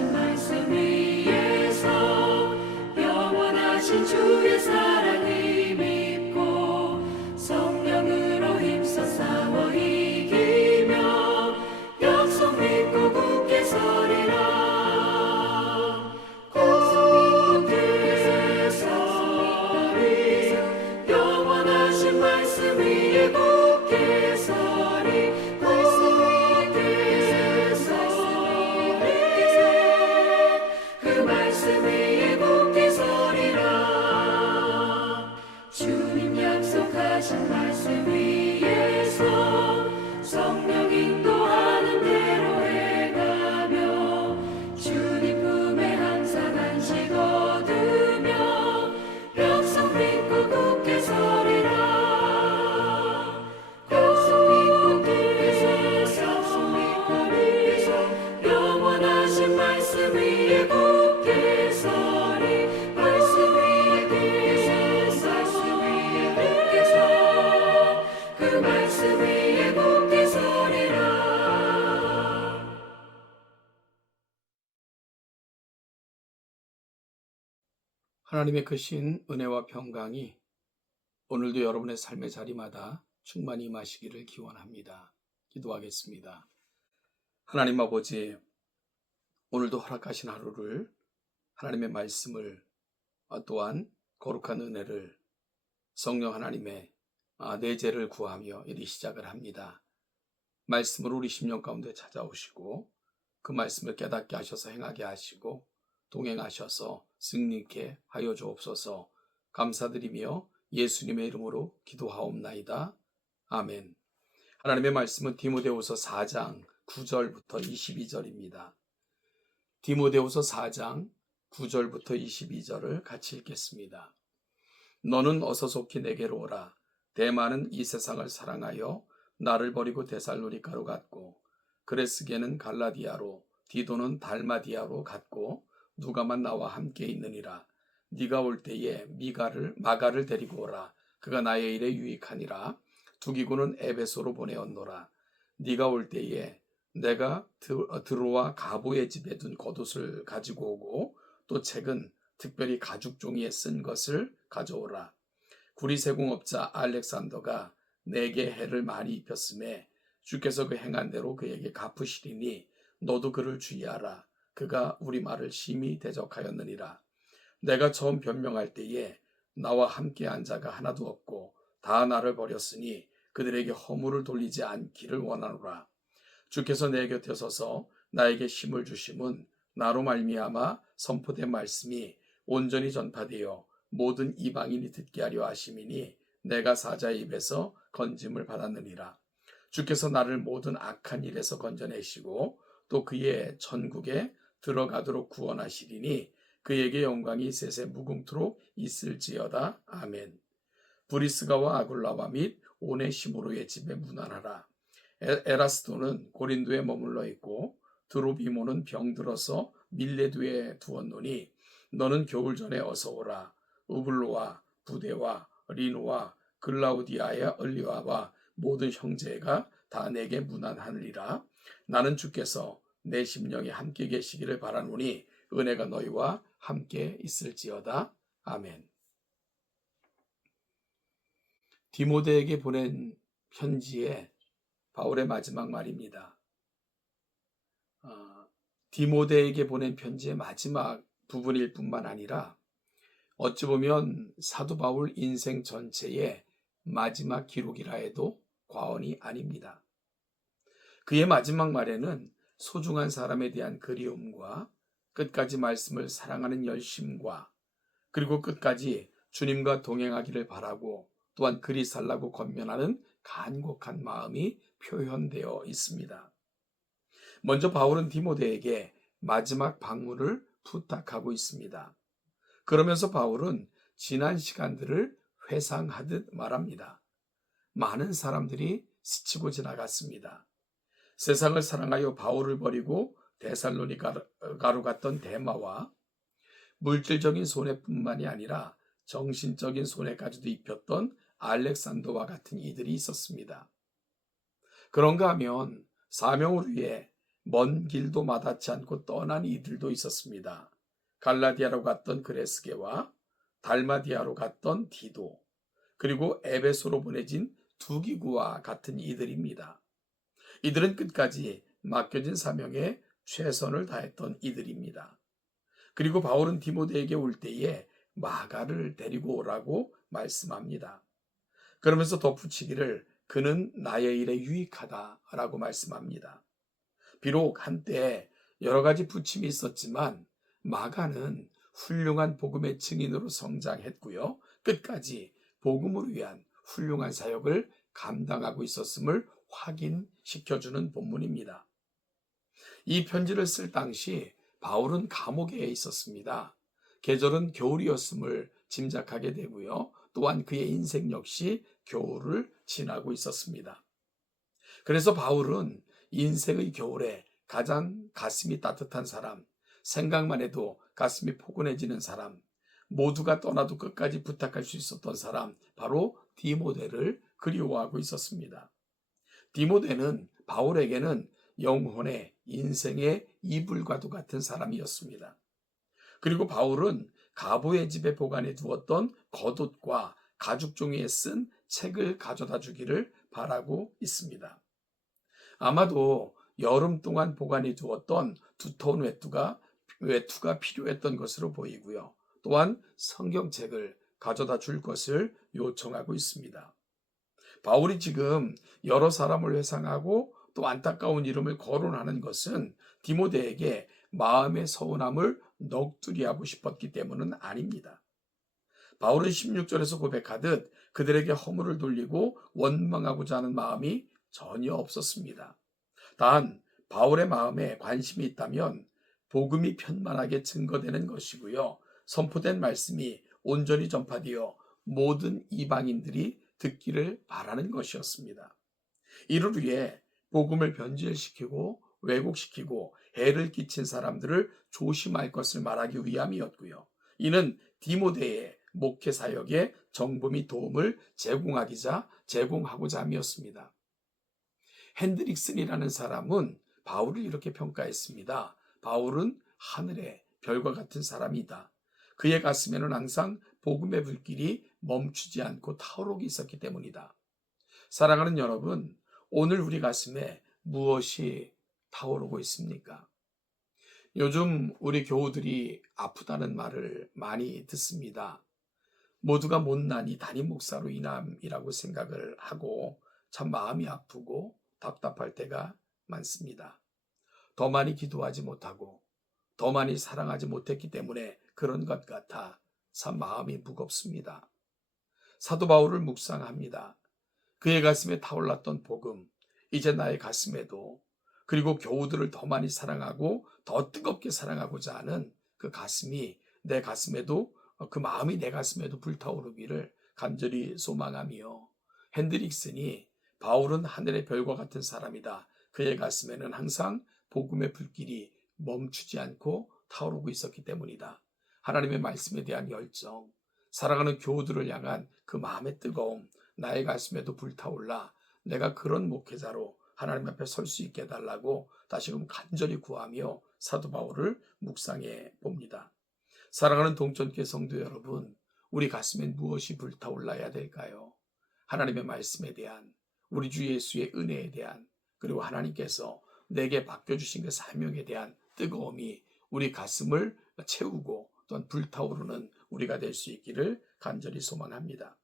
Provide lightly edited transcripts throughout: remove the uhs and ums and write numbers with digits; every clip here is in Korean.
약속하신 말씀 위에서 영원하신 주의 사랑을 믿고 성령으로 힘써 싸워 이기며 약속 믿고 굳게 서리라. 굳게 서리 영원하신 말씀 위에 굳게 서리. 그 말씀 위에 굳게 서리라. 주님 약속하신 말씀 위에서 성령 인도하는 대로 행하며 주님 품에 항상 안식 얻으며 약속 믿고 굳게 서리라. 약속 믿고 굳게 서리 영원하신 말씀 위에 굳게 서리. 말씀 위에 굳게 서 그 말씀 위에 굳게 서리라. 하나님의 크신 은혜와 평강이 오늘도 여러분의 삶의 자리마다 충만히 임하시기를 기원합니다. 기도하겠습니다. 하나님 아버지, 오늘도 허락하신 하루를, 하나님의 말씀을, 또한 거룩한 은혜를, 성령 하나님의 내재를 구하며 이리 시작을 합니다. 말씀으로 우리 심령 가운데 찾아오시고 그 말씀을 깨닫게 하셔서 행하게 하시고 동행하셔서 승리케 하여 주옵소서. 감사드리며 예수님의 이름으로 기도하옵나이다. 아멘. 하나님의 말씀은 디모데후서 4장 9절부터 22절입니다. 디모데후서 4장 9절부터 22절을 같이 읽겠습니다. 너는 어서 속히 내게로 오라. 데마는 이 세상을 사랑하여 나를 버리고 데살로니가로 갔고 그레스게는 갈라디아로 디도는 달마디아로 갔고 누가만 나와 함께 있느니라. 네가 올 때에 마가를 데리고 오라. 그가 나의 일에 유익하니라. 두기고는 에베소로 보내었노라. 네가 올 때에 내가 드로와 가보의 집에 둔 겉옷을 가지고 오고 또 책은 특별히 가죽 종이에 쓴 것을 가져오라. 구리세공업자 알렉산더가 내게 해를 많이 입혔음에 주께서 그 행한 대로 그에게 갚으시리니 너도 그를 주의하라. 그가 우리 말을 심히 대적하였느니라. 내가 처음 변명할 때에 나와 함께한 자가 하나도 없고 다 나를 버렸으니 그들에게 허물을 돌리지 않기를 원하노라. 주께서 내 곁에 서서 나에게 힘을 주심은 나로 말미암아 선포된 말씀이 온전히 전파되어 모든 이방인이 듣게 하려 하심이니 내가 사자의 입에서 건짐을 받았느니라. 주께서 나를 모든 악한 일에서 건져내시고 또 그의 천국에 들어가도록 구원하시리니 그에게 영광이 세세 무궁토록 있을지어다. 아멘. 브리스가와 아굴라와 및 오네시모로의 집에 문안하라. 에라스도는 고린도에 머물러 있고 드로비모는 병들어서 밀레두에 두었노니 너는 겨울 전에 어서 오라. 우블로와 부데와 리노와 글라우디아의 얼리와와 모든 형제가 다 내게 문안하느니라. 나는 주께서 내 심령에 함께 계시기를 바라노니 은혜가 너희와 함께 있을지어다. 아멘. 디모데에게 보낸 편지의 바울의 마지막 말입니다. 디모데에게 보낸 편지의 마지막 부분일 뿐만 아니라 어찌 보면 사도 바울 인생 전체의 마지막 기록이라 해도 과언이 아닙니다. 그의 마지막 말에는 소중한 사람에 대한 그리움과 끝까지 말씀을 사랑하는 열심과 그리고 끝까지 주님과 동행하기를 바라고 또한 그리 살라고 권면하는 간곡한 마음이 표현되어 있습니다. 먼저 바울은 디모데에게 마지막 방문을 부탁하고 있습니다. 그러면서 바울은 지난 시간들을 회상하듯 말합니다. 많은 사람들이 스치고 지나갔습니다. 세상을 사랑하여 바울을 버리고 데살로니가로 갔던 데마와 물질적인 손해뿐만이 아니라 정신적인 손해까지도 입혔던 알렉산더와 같은 이들이 있었습니다. 그런가 하면 사명을 위해 먼 길도 마다치 않고 떠난 이들도 있었습니다. 갈라디아로 갔던 그레스게와 달마디아로 갔던 디도, 그리고 에베소로 보내진 두기구와 같은 이들입니다. 이들은 끝까지 맡겨진 사명에 최선을 다했던 이들입니다. 그리고 바울은 디모데에게 올 때에 마가를 데리고 오라고 말씀합니다. 그러면서 덧붙이기를 그는 나의 일에 유익하다라고 말씀합니다. 비록 한때 여러 가지 부침이 있었지만 마가는 훌륭한 복음의 증인으로 성장했고요. 끝까지 복음을 위한 훌륭한 사역을 감당하고 있었음을 확인시켜주는 본문입니다. 이 편지를 쓸 당시 바울은 감옥에 있었습니다. 계절은 겨울이었음을 짐작하게 되고요. 또한 그의 인생 역시 겨울을 지나고 있었습니다. 그래서 바울은 인생의 겨울에 가장 가슴이 따뜻한 사람, 생각만 해도 가슴이 포근해지는 사람, 모두가 떠나도 끝까지 부탁할 수 있었던 사람, 바로 디모데를 그리워하고 있었습니다. 디모데는 바울에게는 영혼의 인생의 이불과도 같은 사람이었습니다. 그리고 바울은 가부의 집에 보관해 두었던 겉옷과 가죽 종이에 쓴 책을 가져다 주기를 바라고 있습니다. 아마도 여름 동안 보관해 두었던 두터운 외투가 필요했던 것으로 보이고요. 또한 성경책을 가져다 줄 것을 요청하고 있습니다. 바울이 지금 여러 사람을 회상하고 또 안타까운 이름을 거론하는 것은 디모데에게 마음의 서운함을 넋두리하고 싶었기 때문은 아닙니다. 바울은 16절에서 고백하듯 그들에게 허물을 돌리고 원망하고자 하는 마음이 전혀 없었습니다. 단 바울의 마음에 관심이 있다면 복음이 편만하게 증거되는 것이고요. 선포된 말씀이 온전히 전파되어 모든 이방인들이 듣기를 바라는 것이었습니다. 이를 위해 복음을 변질시키고 왜곡시키고 해를 끼친 사람들을 조심할 것을 말하기 위함이었고요. 이는 디모데의 목회 사역에 정보 및 도움을 제공하고자 함이었습니다. 핸드릭슨이라는 사람은 바울을 이렇게 평가했습니다. 바울은 하늘의 별과 같은 사람이다. 그의 가슴에는 항상 복음의 불길이 멈추지 않고 타오르고 있었기 때문이다. 사랑하는 여러분, 오늘 우리 가슴에 무엇이 타오르고 있습니까? 요즘 우리 교우들이 아프다는 말을 많이 듣습니다. 모두가 못난이 담임 목사로 인함이라고 생각을 하고 참 마음이 아프고 답답할 때가 많습니다. 더 많이 기도하지 못하고 더 많이 사랑하지 못했기 때문에 그런 것 같아 참 마음이 무겁습니다. 사도 바울을 묵상합니다. 그의 가슴에 타올랐던 복음, 이제 나의 가슴에도, 그리고 교우들을 더 많이 사랑하고 더 뜨겁게 사랑하고자 하는 그 가슴이 내 가슴에도, 그 마음이 내 가슴에도 불타오르기를 간절히 소망하며, 핸드릭슨이 바울은 하늘의 별과 같은 사람이다. 그의 가슴에는 항상 복음의 불길이 멈추지 않고 타오르고 있었기 때문이다. 하나님의 말씀에 대한 열정, 사랑하는 교우들을 향한 그 마음의 뜨거움, 나의 가슴에도 불타올라 내가 그런 목회자로 하나님 앞에 설 수 있게 해달라고 다시금 간절히 구하며 사도 바울을 묵상해 봅니다. 사랑하는 동천교회 성도 여러분, 우리 가슴엔 무엇이 불타올라야 될까요? 하나님의 말씀에 대한, 우리 주 예수의 은혜에 대한, 그리고 하나님께서 내게 맡겨주신 그 사명에 대한 뜨거움이 우리 가슴을 채우고 또한 불타오르는 우리가 될 수 있기를 간절히 소망합니다.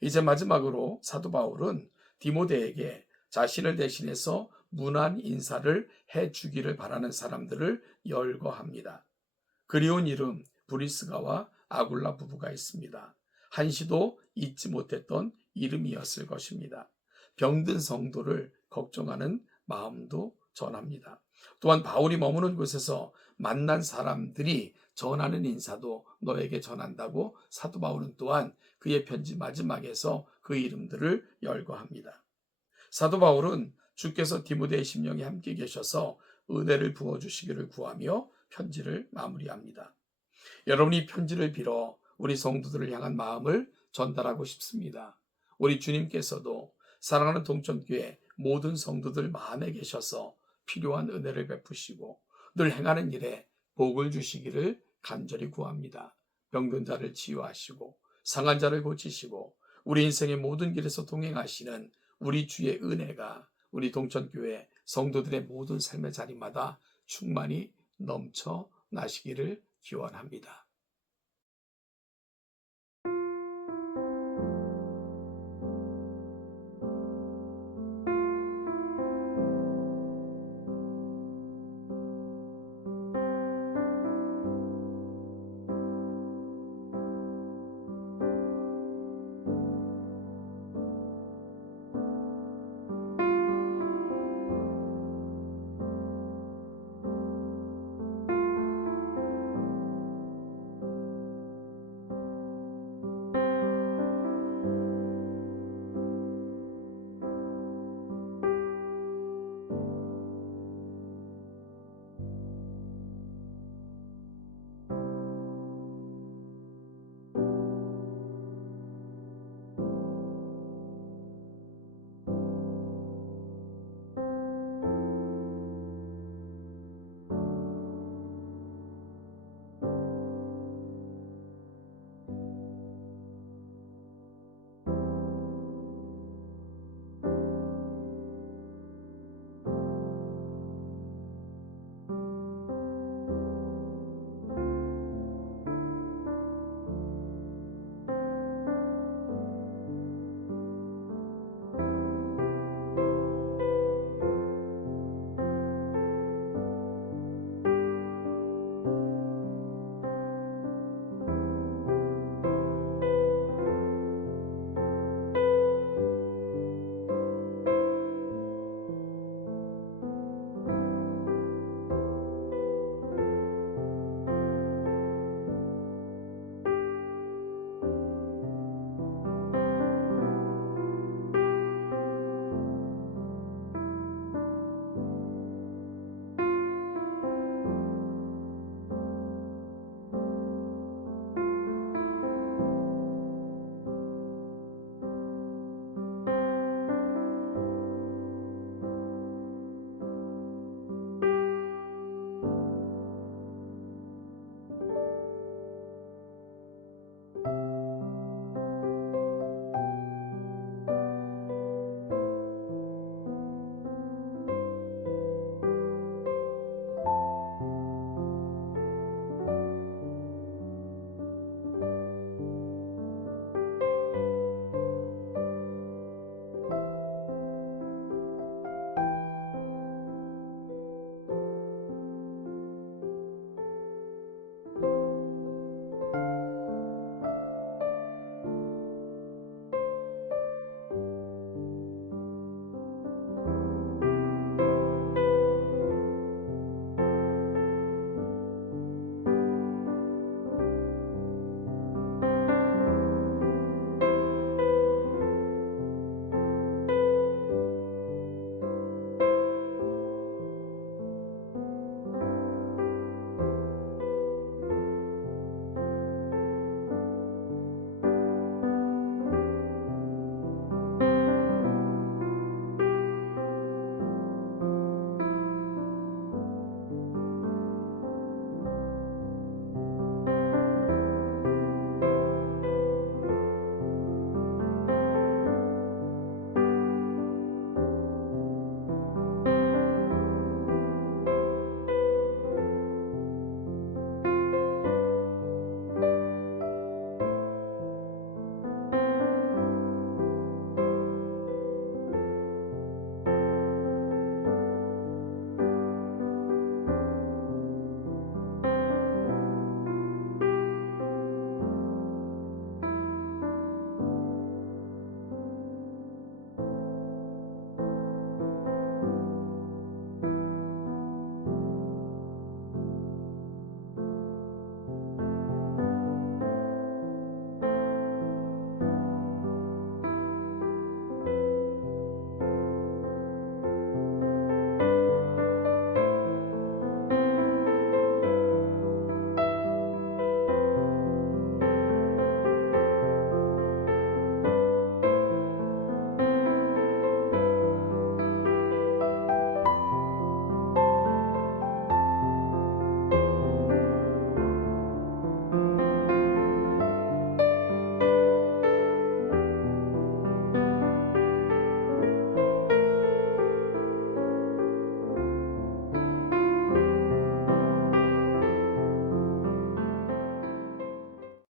이제 마지막으로 사도 바울은 디모데에게 자신을 대신해서 문안 인사를 해주기를 바라는 사람들을 열거합니다. 그리운 이름 브리스가와 아굴라 부부가 있습니다. 한시도 잊지 못했던 이름이었을 것입니다. 병든 성도를 걱정하는 마음도 전합니다. 또한 바울이 머무는 곳에서 만난 사람들이 전하는 인사도 너에게 전한다고 사도 바울은 또한 그의 편지 마지막에서 그 이름들을 열거합니다. 사도 바울은 주께서 디모데의 심령에 함께 계셔서 은혜를 부어주시기를 구하며 편지를 마무리합니다. 여러분이 편지를 빌어 우리 성도들을 향한 마음을 전달하고 싶습니다. 우리 주님께서도 사랑하는 동천교회 모든 성도들 마음에 계셔서 필요한 은혜를 베푸시고 늘 행하는 일에 복을 주시기를 간절히 구합니다. 병든 자를 치유하시고 상한 자를 고치시고 우리 인생의 모든 길에서 동행하시는 우리 주의 은혜가 우리 동천교회 성도들의 모든 삶의 자리마다 충만히 넘쳐 나시기를 기원합니다.